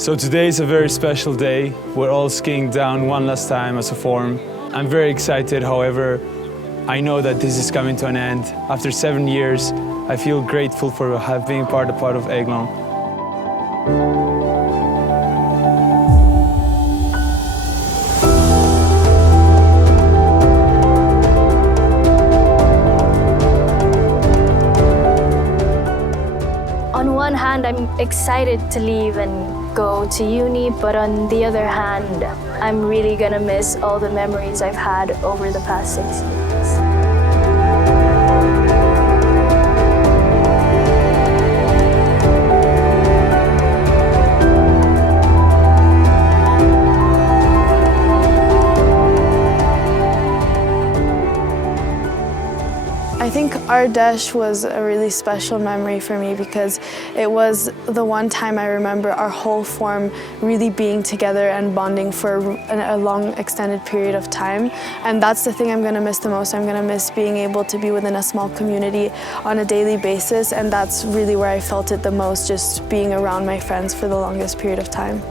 So today is a very special day. We're all skiing down one last time as a form. I'm very excited, however, I know that this is coming to an end. After 7 years, I feel grateful for being part of Aiglon. On one hand, I'm excited to leave and go to uni, but on the other hand, I'm really gonna miss all the memories I've had over the past 6 years. I think our dash was a really special memory for me because it was the one time I remember our whole form really being together and bonding for a long extended period of time. And that's the thing I'm going to miss the most. I'm going to miss being able to be within a small community on a daily basis, and that's really where I felt it the most, just being around my friends for the longest period of time.